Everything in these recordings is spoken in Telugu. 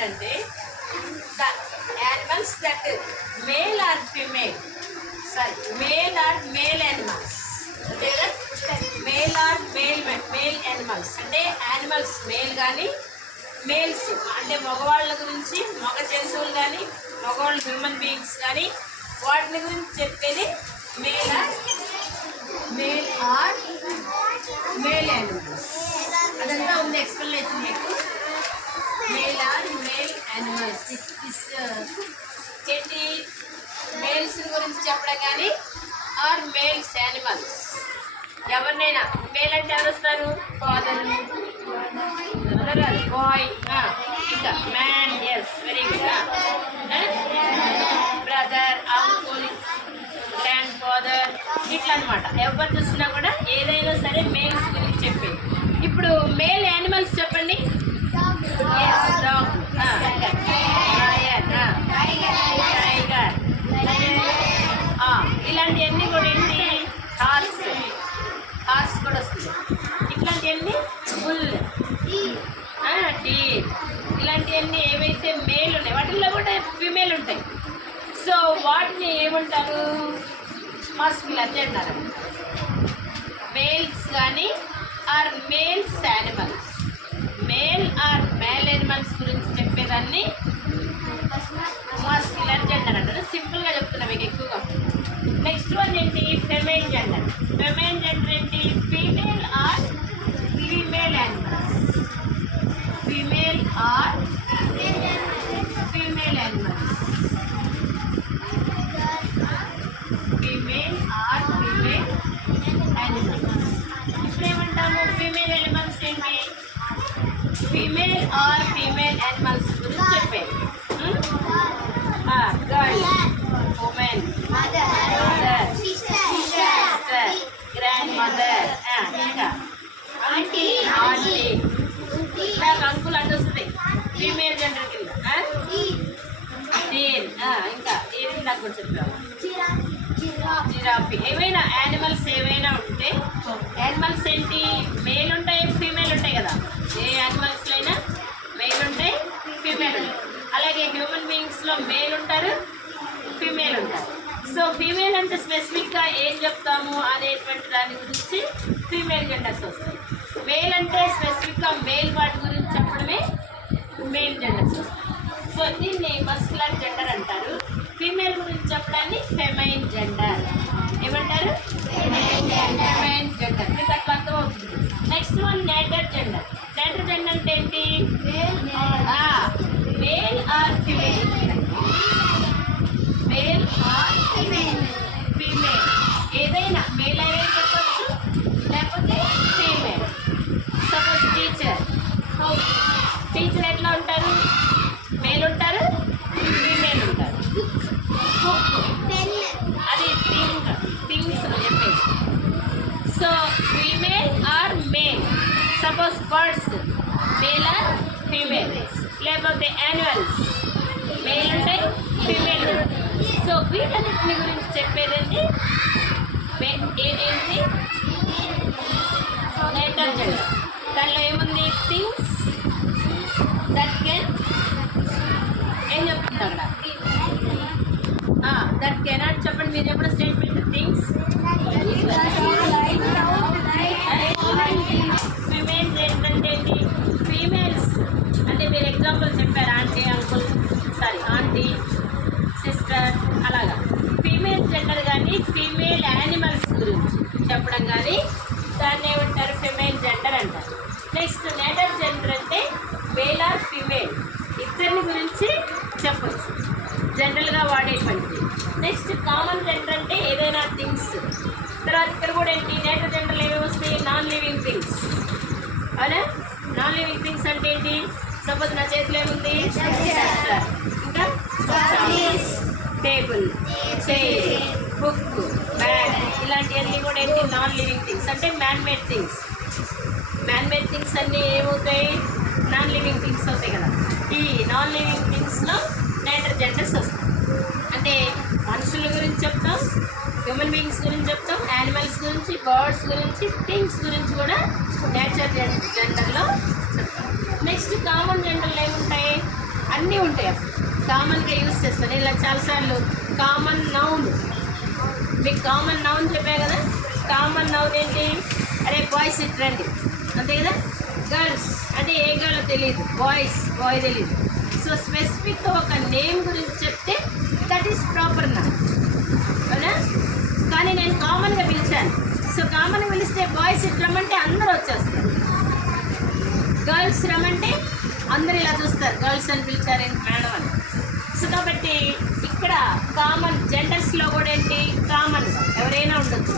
జెండర్ అంటే the animals that male or female, sorry male or male animals, male or male animals అంటే యానిమల్స్ మేల్ కానీ మేల్స్ అంటే మగవాళ్ళ గురించి, మగ జంతువులు కానీ మగవాళ్ళు హ్యూమన్ బీయింగ్స్ కానీ వాటిని గురించి చెప్పేది మేల్ ఆర్ మేల్ యానిమల్స్. అదంతా ఉంది ఎక్స్ప్లెనేషన్ మీకు. మేల్ ఆర్ మేల్ యానిమల్స్ ఏంటి మేల్స్ గురించి చెప్పడం కానీ ఆర్ మేల్స్ యానిమల్స్. ఎవరినైనా మేల్ అంటే ఎవరు వస్తారు? ఫాదర్, బాయ్, ఇంకా man, yes very good, brother, uncle, grandfather, ఇట్లా అనమాట. ఎవరు చూసినా కూడా ఏదైనా సరే మేల్స్ గురించి చెప్పేది. ఇప్పుడు మేల్ యానిమల్స్ చెప్పండి. డాగ్, టైగర్, ఇలాంటివన్నీ కూడా ఏంటి? హార్స్ కూడా వస్తుంది. ఇట్లాంటివన్నీ బుల్, డీర్, ఇలాంటివన్నీ ఏవైతే మేల్ ఉన్నాయి వాటిల్లో కూడా ఫీమేల్ ఉంటాయి. సో వాటిని ఏమంటారు? Masculine gender. మేల్స్ కానీ or males animals, male or male animals గురించి చెప్పేదాన్ని మస్క్యులర్ జెండర్ అంటారు. సింపుల్గా చెప్తున్నా మీకు ఎక్కువగా. నెక్స్ట్ వన్ ఏంటి? Feminine gender. ఫెమైన్ జెండర్ ఏంటి? Female or female animals, female or female animals, female or female animals. ఇప్పుడు ఏమంటాము? ఫీమేల్ యానిమల్స్ ఏంటి? ఫీమేల్ ఆర్ ఫీమేల్ యానిమల్స్ గురించి చెప్పేది. Girl, women, mother, sister, grandmother, ఇంకా ఆంటీ, నాకు అంకుల్ అంటే వస్తుంది ఫీమేల్ జెండర్ కింద. ఇంకా ఏది నాకు కూడా చెప్పాము? జిరాఫీ. ఏవైనా యానిమల్స్ ఏవైనా ఉంటే, యానిమల్స్ ఏంటి? మేల్ ఉంటాయి, ఫీమేల్ ఉంటాయి కదా. ఏ యానిమల్స్లో అయినా మేల్ ఉంటాయి, ఫీమేల్ ఉంటాయి. అలాగే హ్యూమన్ బీయింగ్స్లో మేల్ ఉంటారు, ఫీమేల్ ఉంటారు. సో ఫీమేల్ అంటే స్పెసిఫిక్గా ఏం చెప్తాము అనేటువంటి దాని గురించి ఫీమేల్ జెండర్స్ వస్తాయి. మేల్ అంటే స్పెసిఫిక్గా మేల్ వాటి గురించి చెప్పడమే మేల్ జెండర్స్ వస్తాయి. సో దీన్ని మస్క్యులర్ జెండర్ అంటారు. ఫీమేల్ గురించి చెప్పడాన్ని ఫెమైన్ జెండర్ ఏమంటారు? Famine gender. మీకు అట్లా అర్థమవుతుంది. Next one నేటర్ gender. నేటర్ జెండర్ అంటే ఏంటి? Male or female, male or female, ఏదైనా మేల్ అయినా చెప్పచ్చు, లేకపోతే ఫీమేల్. Suppose teacher. టీచర్ ఎట్లా ఉంటారు? మేల్ ఉంటారు, ఫీమేల్ ఉంటారు. అది థింగ్స్ చెప్పేసి. So female or male. Suppose birds male or female, లేకపోతే యానిమల్స్ మేల్ ఉంటాయి, ఫీమేల్ ఉంటాయి. సో వీటన్నిటిని గురించి చెప్పేదండి ఏదేంటి? నేటర్ జెండర్. దానిలో ఏముంది? థింగ్స్ దట్ కెన్, ఏం చెప్తున్నారు దట్ కెనాట్. చెప్పండి మీరు చెప్పిన స్టేట్మెంట్. థింగ్స్. ఫీమేల్ జెండర్ అంటే ఏంటి? ఫీమేల్స్ అంటే మీరు ఎగ్జాంపుల్ చెప్పారు, ఆంటీ, అంకుల్, ఆంటీ, సిస్టర్, అలాగా. ఫీమేల్ జెండర్ కానీ ఫీమేల్ యానిమల్స్ గురించి చెప్పడం కానీ దాన్ని ఏమంటారు? ఫెమైన్ జెండర్ అంటారు. నెక్స్ట్ నేటర్ జెండర్ అంటే మేల్ ఆర్ ఫీమేల్ ఇద్దరిని గురించి చెప్పచ్చు, జనరల్గా వాడేటువంటి. నెక్స్ట్ కామన్ జెండర్ అంటే ఏదైనా థింగ్స్. తర్వాత ఇక్కడ కూడా ఏంటి? నేటర్ జెండర్లో ఏమేమి వస్తాయి? Non living things. అవునా? నాన్ లివింగ్ థింగ్స్ అంటే ఏంటి? సపోజ్ నా చేతిలో ఏముంది? ఇంకా టేబుల్, చైర్, బుక్, బ్యాగ్, ఇలాంటివన్నీ కూడా ఏంటి? నాన్ లివింగ్ థింగ్స్ అంటే man made things. Man made things అన్నీ ఏమవుతాయి? నాన్ లివింగ్ థింగ్స్ అవుతాయి కదా. ఈ నాన్ లివింగ్ థింగ్స్లో నేటర్ జెండర్స్ వస్తాయి. అంటే మనుషుల గురించి చెప్తాం, హ్యూమన్ బీయింగ్స్ గురించి చెప్తాం, యానిమల్స్ గురించి, బర్డ్స్ గురించి, థింగ్స్ గురించి కూడా నేచర్ జెండర్లో చెప్తాం. నెక్స్ట్ కామన్ జెండర్లో ఏముంటాయి? అన్నీ ఉంటాయి. కామన్గా యూజ్ చేస్తాను ఇలా చాలాసార్లు. కామన్ నౌన్, మీకు కామన్ నౌన్ చెప్పా కదా. కామన్ నౌన్ ఏంటి? అరే బాయ్స్ ఇట్ రండి అంతే కదా. గర్ల్స్ అంటే ఏ గర్ల్ తెలియదు, బాయ్ తెలియదు. సో స్పెసిఫిక్గా ఒక నేమ్ గురించి చెప్తే దట్ ఈస్ ప్రాపర్ నా, అవునా? కానీ నేను కామన్గా పిలిచాను. సో కామన్గా పిలిస్తే బాయ్స్ ఇట్ రమ్మంటే అందరూ వచ్చేస్తారు. గర్ల్స్ రమ్మంటే అందరు ఇలా చూస్తారు, గర్ల్స్ అని పిలిచారేంటి మేడం అని. సో కాబట్టి ఇక్కడ కామన్ జెండర్స్లో కూడా ఏంటి కామన్ ఎవరైనా ఉండొచ్చు.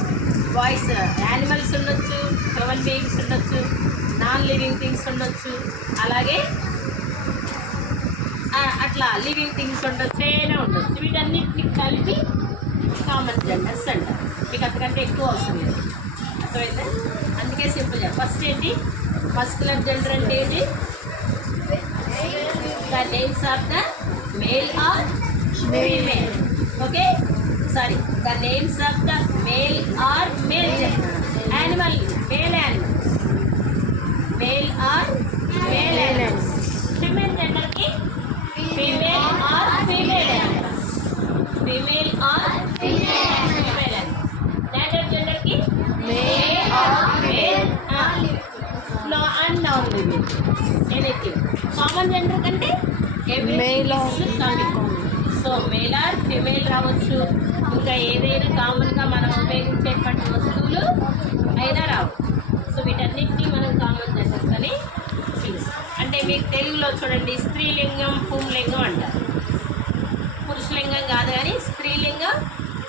బాయ్స్ యానిమల్స్ ఉండొచ్చు, హ్యూమన్ బీయింగ్స్ ఉండొచ్చు, నాన్ లివింగ్ థింగ్స్ ఉండొచ్చు, అలాగే అట్లా లివింగ్ థింగ్స్ ఉండొచ్చు, ఏమైనా ఉండొచ్చు. వీటన్నిటిని కలిపి కామన్ జెండర్స్ అంటారు. మీకు అంతకంటే ఎక్కువ అవసరం లేదు, అర్థమైందా? అందుకే సింపుల్. ఫస్ట్ ఏంటి మస్కులర్ జెండర్ అంటే ఏంటి? The names of the male or female. Okay, sorry, the names of the male or male gender. Animal male animals, male or male animals. Female జెండర్కి female or female animals, female or female animals. Neuter జెండర్కి male or male and non living anything. Common gender కంటే male so male or female రావచ్చు. ఇంకా ఏదైనా కామన్గా మనం ఉపయోగించేటువంటి వస్తువులు అయినా రావచ్చు. సో వీటన్నిటినీ మనం కామన్ జెండర్స్ అని పిలుస్తాం. అంటే మీకు తెలుగులో చూడండి స్త్రీలింగం పుంలింగం అంటారు. పురుషలింగం కాదు కానీ స్త్రీలింగం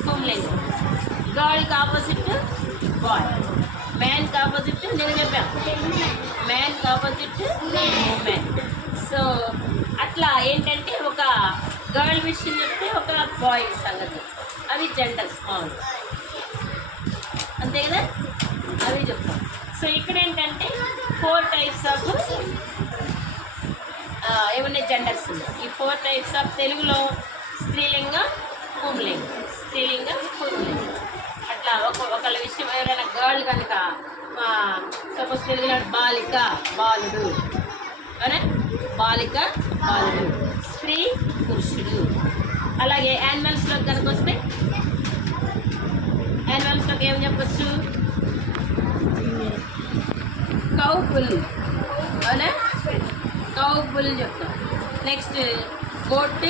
పుంలింగం. గర్ల్కి ఆపోజిట్ బాయ్, మ్యాన్కి ఆపోజిట్ నేను చెప్పాను, మ్యాన్కి ఆపోజిట్ ఉమెన్. సో అట్లా ఏంటంటే ఒక గర్ల్ విషయం చెప్తే ఒక బాయ్ సంగతి, అవి జెండర్స్ మామూలు అంతే కదా, అవి చెప్తాం. సో ఇక్కడ ఏంటంటే 4 టైప్స్ ఆఫ్ ఏమన్నా జెండర్స్ ఉన్నాయి. ఈ 4 టైప్స్ ఆఫ్ తెలుగులో స్త్రీలింగం పుంలింగం, స్త్రీలింగం పుంలింగం. అట్లా ఒకళ్ళ విషయం ఎవరైనా గర్ల్ కనుక సపోజ్ తెలుగులో బాలిక బాలుడు, అవునా? బాలిక బాలుడు, స్త్రీ పురుషుడు. అలాగే యానిమల్స్లోకి కనుక వస్తే యానిమల్స్లోకి ఏం చెప్పచ్చు? కౌ బుల్, అవునా? కౌ బుల్ చెప్తాం. Next goat